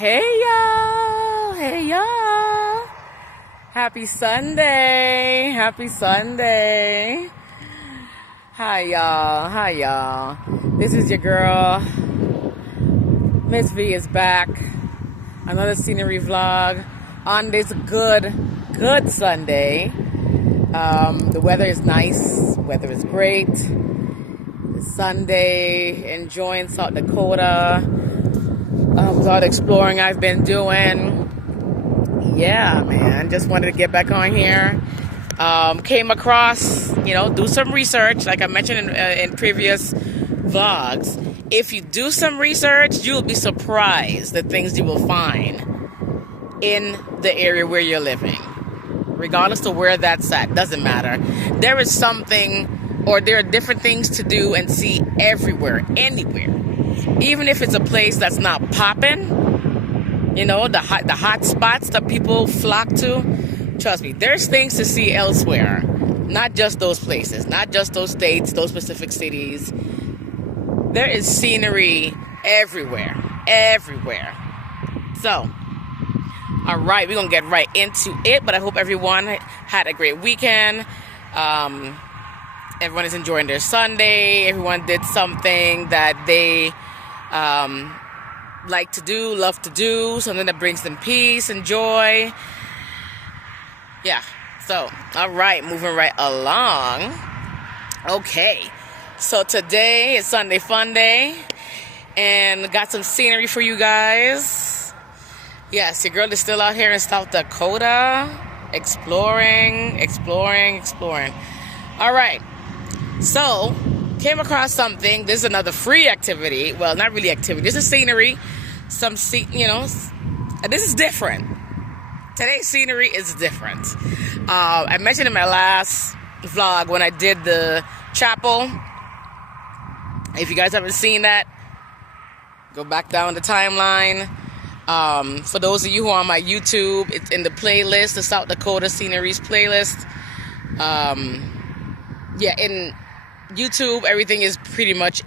Hey y'all! Hey y'all! Happy Sunday! Happy Sunday! Hi y'all! Hi y'all! This is your girl. Miss V is back. Another scenery vlog on this good Sunday. The weather is nice. Weather is great. It's Sunday, enjoying South Dakota. With all the exploring I've been doing. Yeah, man. Just wanted to get back on here. Came across, do some research. Like I mentioned in previous vlogs. If you do some research, you'll be surprised the things you will find in the area where you're living. Regardless of where that's at, doesn't matter. There is something, or there are different things to do and see everywhere, anywhere. Even if it's a place that's not popping, the hot spots that people flock to, trust me, there's things to see elsewhere. Not just those places, not just those states, those specific cities. There is scenery everywhere. So, all right, we're going to get right into it, but I hope everyone had a great weekend. Everyone is enjoying their Sunday. Everyone did something that they like to do, love to do, something that brings them peace and joy. Yeah, so, all right, moving right along. Okay, so today is Sunday Fun Day, and got some scenery for you guys. Yes, your girl is still out here in South Dakota, exploring. All right, so came across something. This is another free activity. Well, not really activity. This is scenery. This is different. Today's scenery is different. I mentioned in my last vlog when I did the chapel. If you guys haven't seen that, go back down the timeline. For those of you who are on my YouTube, it's in the playlist, the South Dakota Sceneries playlist. In YouTube, everything is pretty much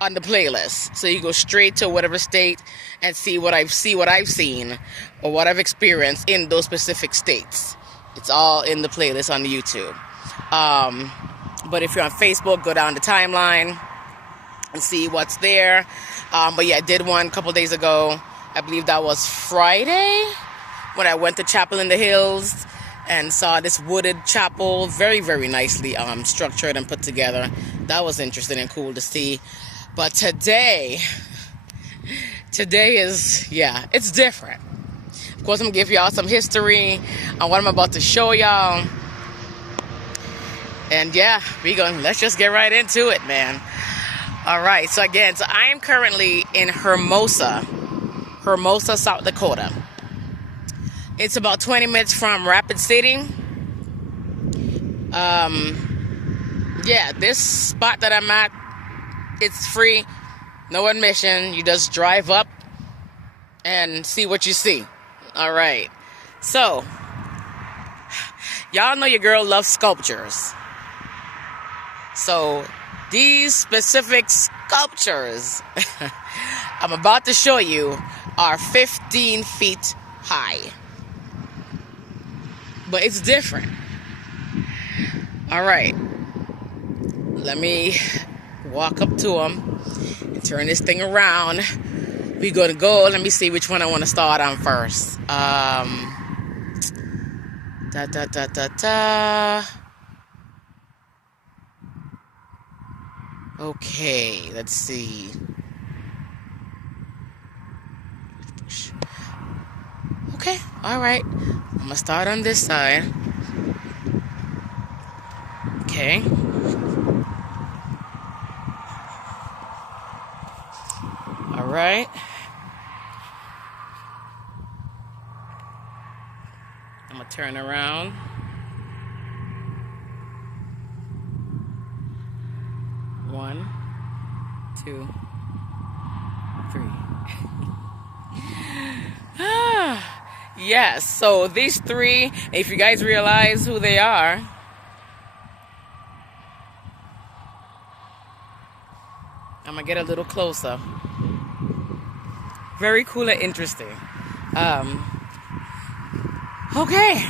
on the playlist. So you go straight to whatever state and see what I've seen or what I've experienced in those specific states. It's all in the playlist on the YouTube. But if you're on Facebook, go down the timeline and see what's there. I did one a couple days ago. I believe that was Friday when I went to Chapel in the Hills and saw this wooded chapel, very, very nicely structured and put together. That was interesting and cool to see. But today is, it's different. Of course, I'm going to give y'all some history on what I'm about to show y'all. And let's just get right into it, man. All right, so I am currently in Hermosa, South Dakota. It's about 20 minutes from Rapid City. This spot that I'm at, it's free, no admission. You just drive up and see what you see. All right. So, y'all know your girl loves sculptures. So, these specific sculptures I'm about to show you are 15 feet high. But it's different. All right. Let me walk up to them and turn this thing around. We're going to go. Let me see which one I want to start on first. Okay, let's see. Okay, all right. I'm going to start on this side. Okay. All right. I'm going to turn around. One, two, three. Yes, so these three, if you guys realize who they are, I'm gonna get a little closer. Very cool and interesting. Okay.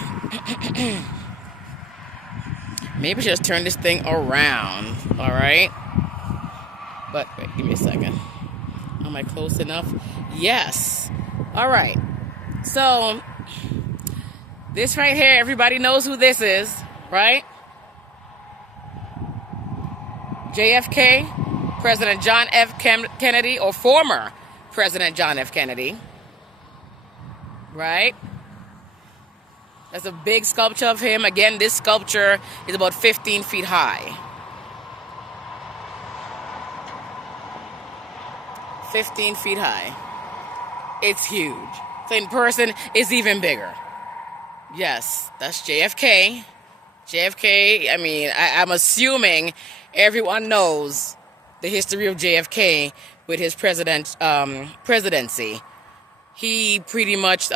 Maybe just turn this thing around. All right. But wait, give me a second. Am I close enough? Yes. All right. So this right here, everybody knows who this is, right? JFK, President John F. Kennedy, or former President John F. Kennedy, right? That's a big sculpture of him. Again, this sculpture is about 15 feet high. 15 feet high. It's huge. So in person, it's even bigger. Yes, that's JFK. JFK, I mean, I'm assuming everyone knows the history of JFK with his presidency. He pretty much,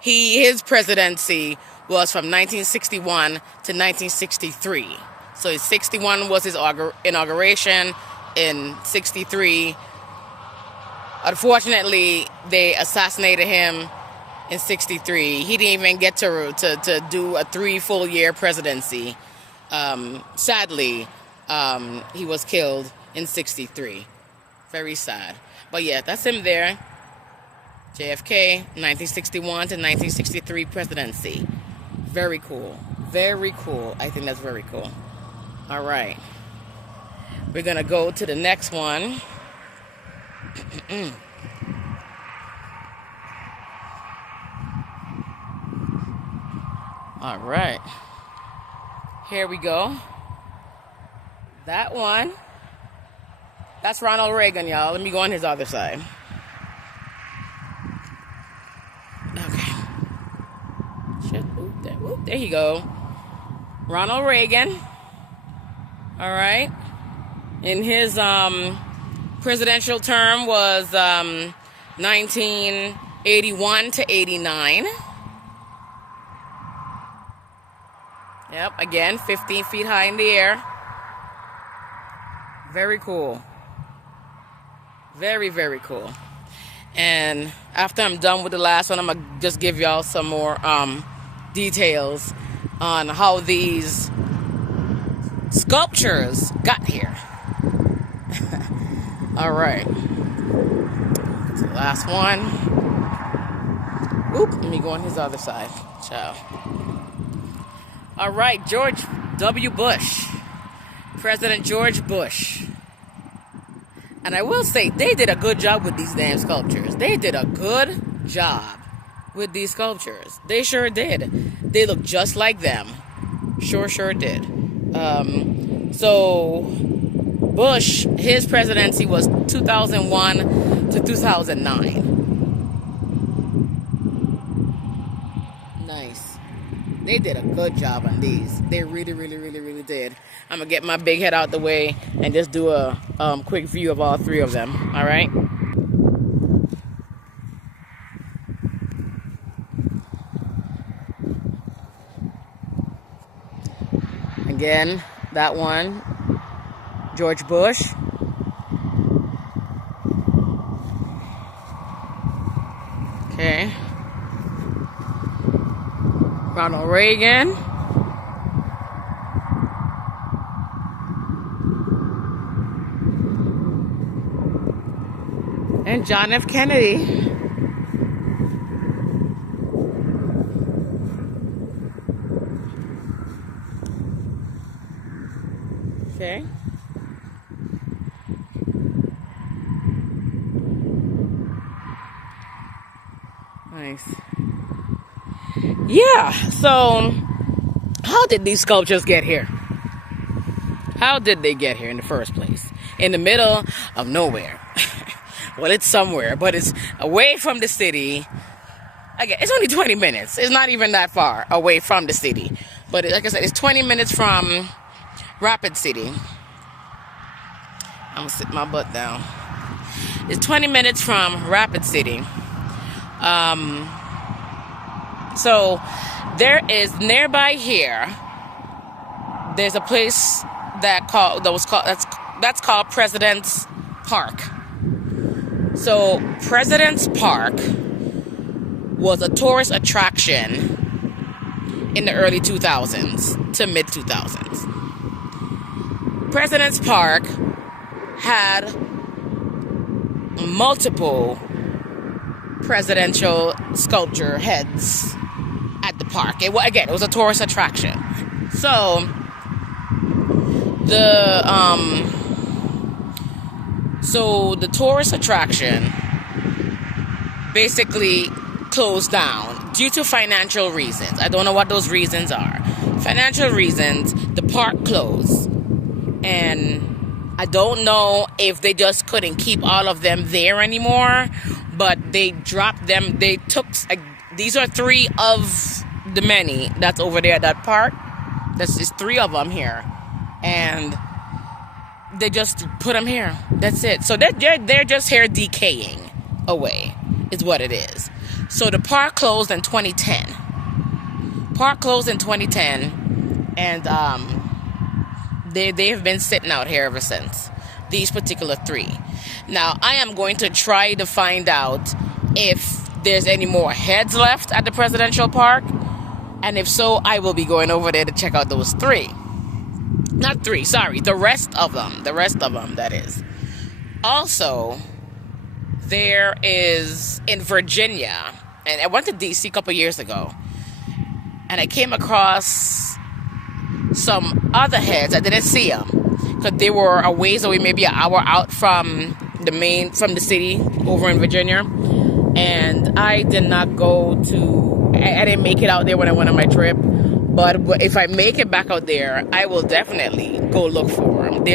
his presidency was from 1961 to 1963. So 61 was his inauguration. In 63, unfortunately, they assassinated him in 63. He didn't even get to do a 3 full year presidency. Sadly, he was killed in 63. Very sad. But yeah, that's him there. JFK, 1961 to 1963 presidency. Very cool. Very cool. I think that's very cool. All right. We're going to go to the next one. All right. Here we go. That one. That's Ronald Reagan, y'all. Let me go on his other side. Okay. Shit. Oop, there you go. Ronald Reagan. All right. In his presidential term was 1981 to 89. Yep, again, 15 feet high in the air. Very cool. Very, very cool. And after I'm done with the last one, I'm going to just give y'all some more details on how these sculptures got here. All right. It's the last one. Oop, let me go on his other side. Ciao. All right, George W. Bush. President George Bush. And I will say, they did a good job with these damn sculptures. They did a good job with these sculptures. They sure did. They look just like them. Sure did. So Bush, his presidency was 2001 to 2009. Nice. They did a good job on these. They really did. I'm going to get my big head out the way and just do a quick view of all 3 of them. All right? Again, that one, George Bush. Okay. Ronald Reagan. And John F. Kennedy. Okay. Nice. Yeah, so how did these sculptures get here? How did they get here in the first place? In the middle of nowhere. Well, it's somewhere, but it's away from the city. Again, it's only 20 minutes. It's not even that far away from the city. But like I said, it's 20 minutes from Rapid City. I'm going to sit my butt down. It's 20 minutes from Rapid City. So there is nearby here, there's a place that's called President's Park. So President's Park was a tourist attraction in the early 2000s to mid 2000s. President's Park had multiple presidential sculpture heads at the park. It was a tourist attraction. So the tourist attraction basically closed down due to financial reasons. I don't know what those reasons are. Financial reasons, the park closed. And I don't know if they just couldn't keep all of them there anymore, but they dropped them. They took, these are 3 of the many that's over there at that park. That's just 3 of them here. And they just put them here. That's it. So they're just here decaying away is what it is. So the park closed in 2010. And they have been sitting out here ever since. These particular 3. Now, I am going to try to find out if there's any more heads left at the presidential park. And if so, I will be going over there to check out those 3. Not 3, sorry. The rest of them, that is. Also, there is in Virginia, and I went to DC a couple years ago, and I came across some other heads. I didn't see them because they were a ways away, maybe an hour out from the city over in Virginia. And I did not go to, I didn't make it out there when I went on my trip. But if I make it back out there, I will definitely go look for them.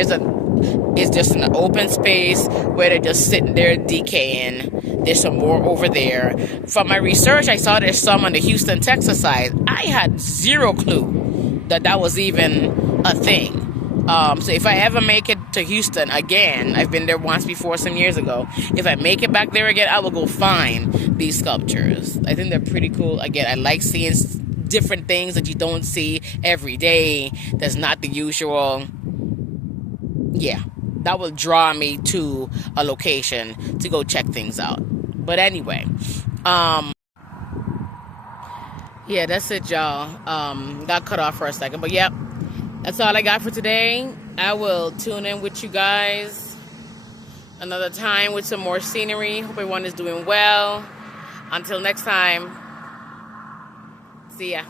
It's just an open space where they're just sitting there decaying. There's some more over there. From my research, I saw there's some on the Houston, Texas side. I had zero clue that was even a thing. So if I ever make it to Houston again, I've been there once before some years ago. If I make it back there again, I will go find these sculptures. I think they're pretty cool. Again, I like seeing different things that you don't see every day. That's not the usual. Yeah, that will draw me to a location to go check things out. But anyway, yeah, that's it, y'all. Got cut off for a second, but yep, that's all I got for today. I will tune in with you guys another time with some more scenery. Hope everyone is doing well. Until next time, see ya.